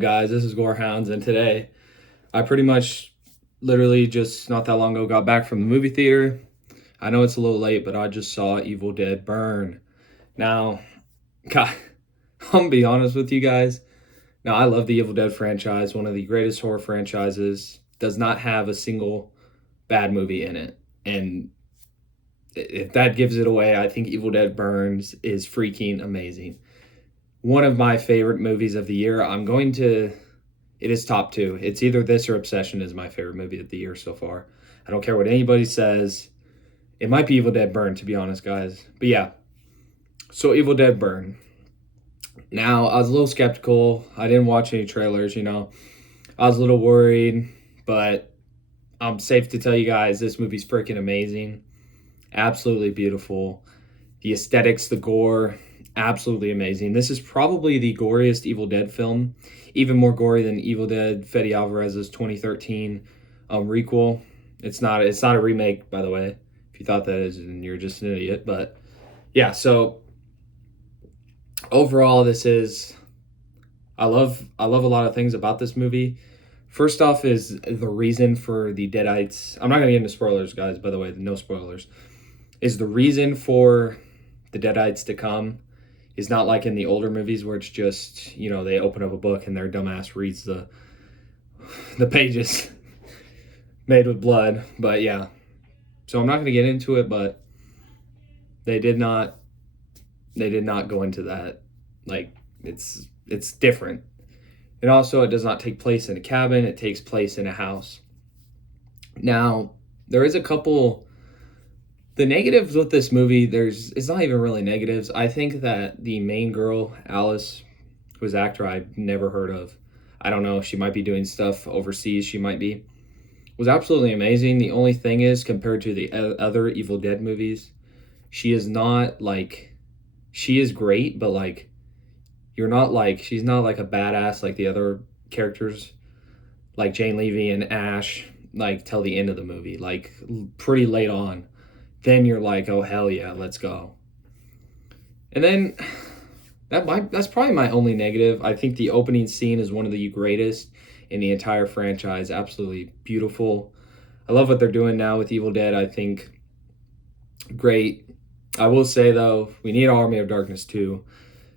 Guys, this is Gorehounds, and today I pretty much literally just not that long ago got back from the movie theater. I know it's a little late, but I just saw Evil Dead Burn. Now, God, I'm gonna be honest with you guys. Now, I love the Evil Dead franchise, one of the greatest horror franchises. Does not have a single bad movie in it. And if that gives it away, I think Evil Dead Burns is freaking amazing. One of my favorite movies of the year. It is top two. It's either this or Obsession is my favorite movie of the year so far. I don't care what anybody says. It might be Evil Dead Burn, to be honest, guys. But yeah, so Evil Dead Burn. Now, I was a little skeptical. I didn't watch any trailers. I was a little worried, but I'm safe to tell you guys this movie's freaking amazing. Absolutely beautiful. The aesthetics, the gore, absolutely amazing. This is probably the goriest Evil Dead film, even more gory than Evil Dead Fede Alvarez's 2013 requel. It's not a remake, by the way. If you thought that is, then you're just an idiot. But yeah, so overall, I love a lot of things about this movie. First off is the reason for the Deadites. I'm not gonna get into spoilers, guys, by the way, no spoilers. Is the reason for the Deadites to come is not like in the older movies where it's just, they open up a book and their dumbass reads the pages made with blood. But yeah, so I'm not going to get into it, but they did not go into that. Like, it's different. And also, it does not take place in a cabin. It takes place in a house. Now, there is a couple. The negatives with this movie, it's not even really negatives. I think that the main girl, Alice, who's an actor I've never heard of, I don't know, she might be doing stuff overseas, she might be, was absolutely amazing. The only thing is, compared to the other Evil Dead movies, she is great, but like, she's not like a badass like the other characters, like Jane Levy and Ash, like till the end of the movie, like pretty late on. Then you're like, oh, hell yeah, let's go. And then that's probably my only negative. I think the opening scene is one of the greatest in the entire franchise. Absolutely beautiful. I love what they're doing now with Evil Dead. I think great. I will say, though, we need Army of Darkness 2.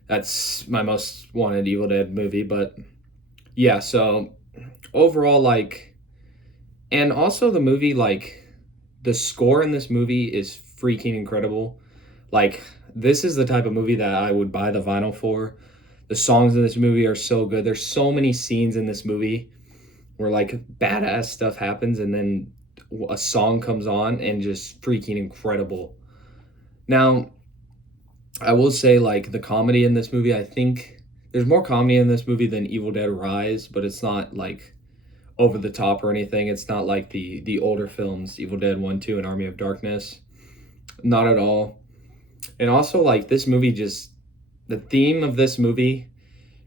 That's my most wanted Evil Dead movie. But yeah, so overall, and also the movie, the score in this movie is freaking incredible. Like, this is the type of movie that I would buy the vinyl for. The songs in this movie are so good. There's so many scenes in this movie where badass stuff happens and then a song comes on and just freaking incredible. Now, I will say the comedy in this movie, I think there's more comedy in this movie than Evil Dead Rise, but it's not over the top or anything. It's not like the older films, Evil Dead 1, 2, and Army of Darkness. Not at all. And also, this movie the theme of this movie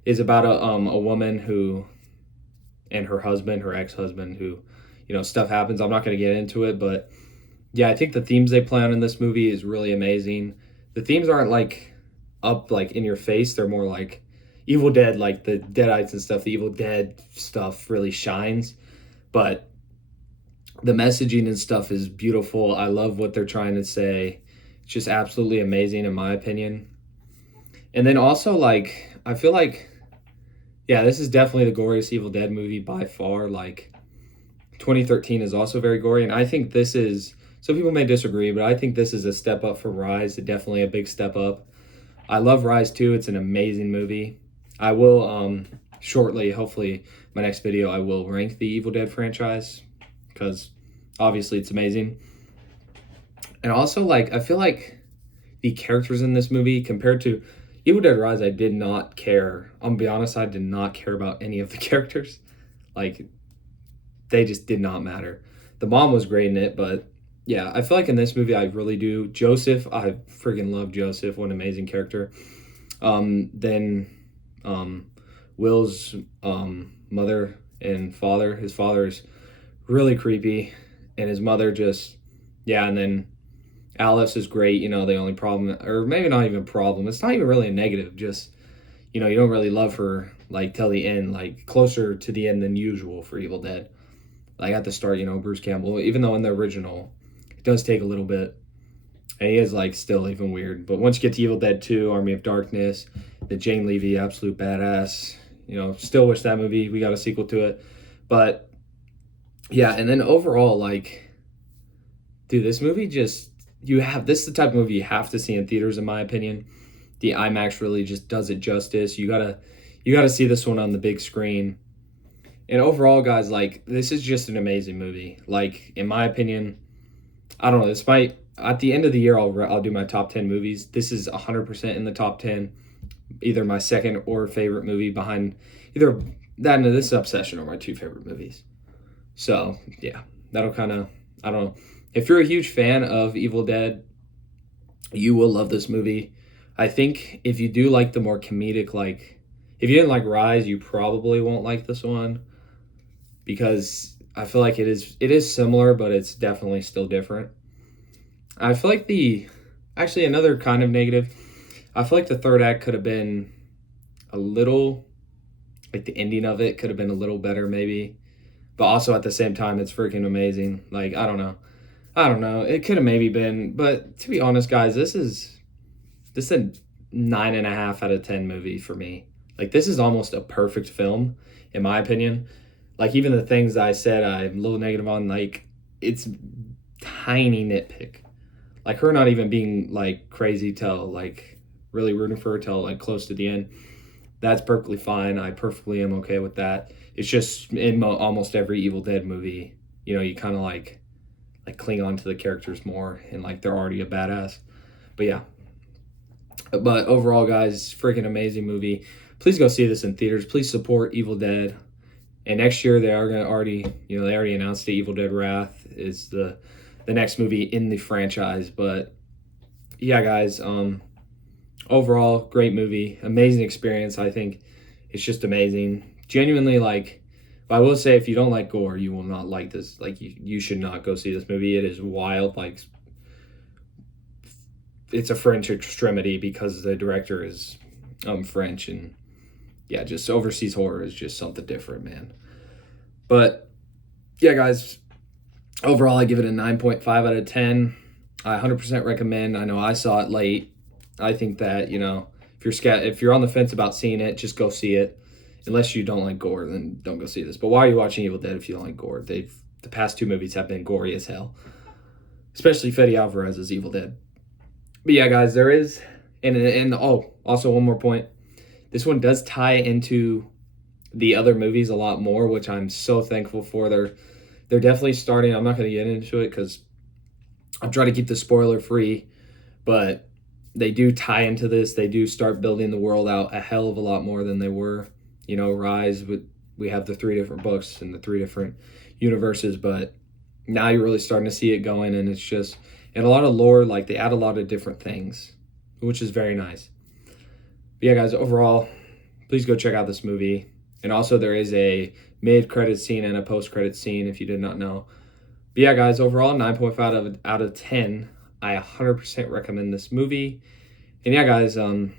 is about a woman who, and her husband, her ex-husband, who, stuff happens. I'm not going to get into it, but yeah, I think the themes they play on in this movie is really amazing. The themes aren't up in your face. They're more Evil Dead, the Deadites and stuff, the Evil Dead stuff really shines. But the messaging and stuff is beautiful. I love what they're trying to say. It's just absolutely amazing in my opinion. And then also, I feel yeah, this is definitely the goriest Evil Dead movie by far. 2013 is also very gory. And I think some people may disagree, but I think this is a step up from Rise. Definitely a big step up. I love Rise 2. It's an amazing movie. I will shortly, hopefully my next video, I will rank the Evil Dead franchise because obviously it's amazing. And also I feel the characters in this movie compared to Evil Dead Rise, I did not care. I'm gonna be honest, I did not care about any of the characters. They just did not matter. The mom was great in it, but yeah, I feel in this movie I really do. Joseph, I freaking love Joseph. What an amazing character. Then Will's mother and father. His father is really creepy, and his mother and then Alice is great. The only problem, or maybe not even problem, it's not even really a negative, just, you don't really love her like till the end, like closer to the end than usual for Evil Dead. Like at the start, Bruce Campbell, even though in the original, it does take a little bit. And he is like still even weird. But once you get to Evil Dead 2, Army of Darkness, the Jane Levy, absolute badass. Still wish that movie, we got a sequel to it. But yeah, and then overall, like, dude, this movie just, this is the type of movie you have to see in theaters, in my opinion. The IMAX really just does it justice. You gotta see this one on the big screen. And overall, guys, like, this is just an amazing movie. Like, in my opinion, I don't know, this might, at the end of the year, I'll do my top 10 movies. This is 100% in the top 10, either my second or favorite movie behind either that and This Obsession are my two favorite movies. So, yeah, that'll kind of, I don't know. If you're a huge fan of Evil Dead, you will love this movie. I think if you do like the more comedic, like, if you didn't like Rise, you probably won't like this one, because I feel like it is similar, but it's definitely still different. I feel like actually another kind of negative, I feel like the third act could have been a little, like the ending of it could have been a little better maybe, but also at the same time, it's freaking amazing. Like, I don't know. It could have maybe been, but to be honest, guys, this is a 9.5 out of 10 movie for me. Like, this is almost a perfect film, in my opinion. Like, even the things that I said I'm a little negative on, like, it's tiny nitpick. Like, her not even being, like, crazy till, like, really rooting for her till, like, close to the end. That's perfectly fine. I perfectly am okay with that. It's just in almost every Evil Dead movie, you kind of, like cling on to the characters more, and, like, they're already a badass. But, yeah. But overall, guys, freaking amazing movie. Please go see this in theaters. Please support Evil Dead. And next year they are gonna they already announced it. Evil Dead Wrath is the next movie in the franchise. But yeah, guys, overall, great movie, amazing experience. I think it's just amazing. Genuinely, like, but I will say, if you don't like gore, you will not like this. Like, you should not go see this movie. It is wild. Like, it's a French extremity because the director is French, and yeah, just overseas horror is just something different, man. But yeah, guys, overall, I give it a 9.5 out of 10. I 100% recommend. I know I saw it late. I think that, if you're on the fence about seeing it, just go see it. Unless you don't like gore, then don't go see this. But why are you watching Evil Dead if you don't like gore? The past two movies have been gory as hell, especially Fede Alvarez's Evil Dead. But yeah, guys, there is, and also one more point. This one does tie into the other movies a lot more, which I'm so thankful for. They're definitely starting. I'm not going to get into it because I'm trying to keep the spoiler free, but they do tie into this. They do start building the world out a hell of a lot more than they were. Rise, we have the 3 different books and the 3 different universes, but now you're really starting to see it going, and it's just, and a lot of lore, like, they add a lot of different things, which is very nice. But yeah, guys, overall, please go check out this movie. And also, there is a mid-credit scene and a post-credit scene, if you did not know. But yeah, guys, overall, 9.5 out of 10. I 100% recommend this movie. And yeah, guys, that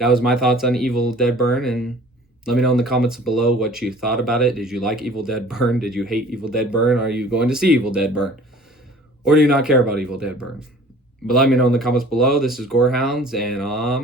was my thoughts on Evil Dead Burn. And let me know in the comments below what you thought about it. Did you like Evil Dead Burn? Did you hate Evil Dead Burn? Are you going to see Evil Dead Burn? Or do you not care about Evil Dead Burn? But let me know in the comments below. This is Gorehounds, and